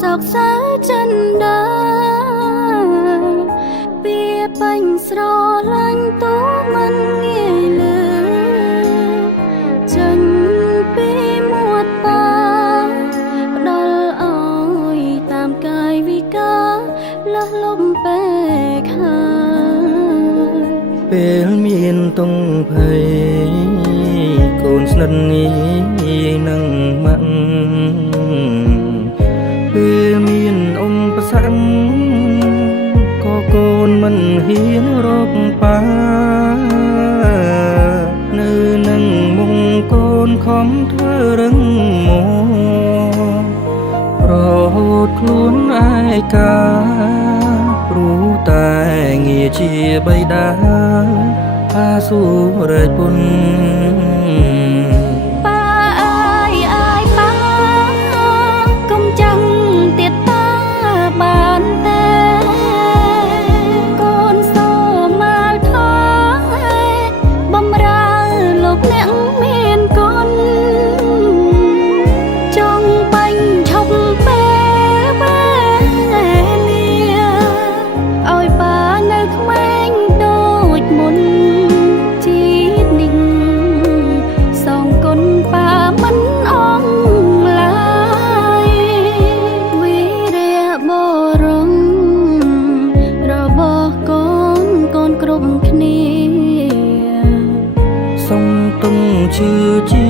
sọc sáo chân đá bia bánh sro lanh tố mân nghe lừa chân bia muột ba đal oi tam cài vì cá lá lom bè khơi ពេលមានតុងភ័យកូនស្និទ្ធនេះនឹងម៉ាក់ពេលមានអ៊ំប្រសាំងក៏កូនមិនហ៊ានរកប៉ានៅនឹងមុខកូនខំធ្វើរឹងមករហូតខ្លួនឯកាព្រោះតែងារជាបិតាផាសុរេពុនប៉ាអើយប៉ាកុំចាំទៀតតាបានទេកូនសូមមកថយបំរើលោកអ្នកមានគុណចង់បាញ់ឈប់ពេលវេលាឲ្យប៉ានៅក្មេងដូចមុនជាតិនេះសងគុណប៉ាមិនអងឡើយវីរៈបរមរបស់កូនកូនគ្រប់គ្នាសុំទុំឈឺជា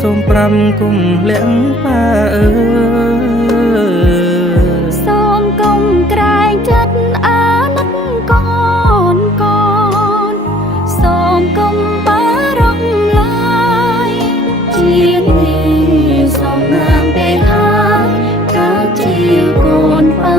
សូមប្រាំគុំលាក់ប៉ាអើសូមកុំក្រែងចិត្តអាណិតកូនកូនសូមកុំបារម្ភឡើយជាតិនេះសូមណាមពេលហើយកើតជាកូនប៉ា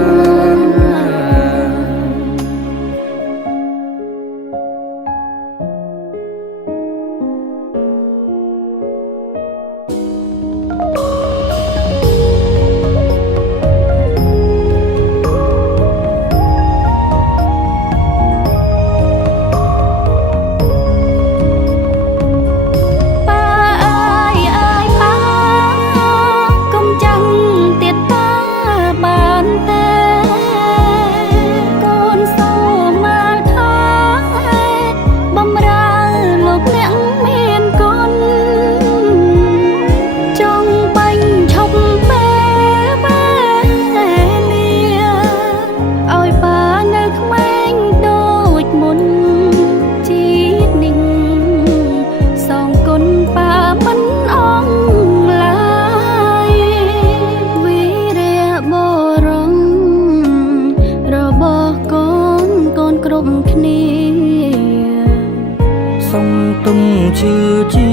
សុំទុំឈឺជា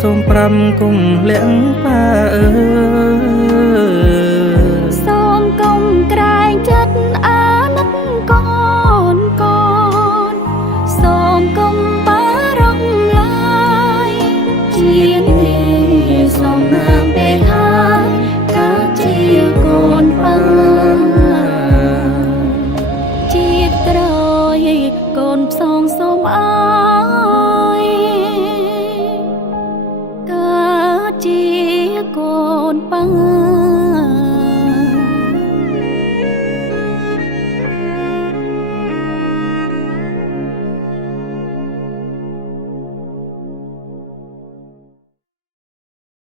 សូមប្រាំគុំលាក់ប៉ាអើសូមកុំក្រែងចិត្តអាណិតកូនកូនសូមកុំបារម្ភឡើយជាតិនេះសូមណាមពេលហើយកើតជាកូនប៉ាជាតិក្រោយកូនផ្សងសូមអើយកើតជាកូនប៉ា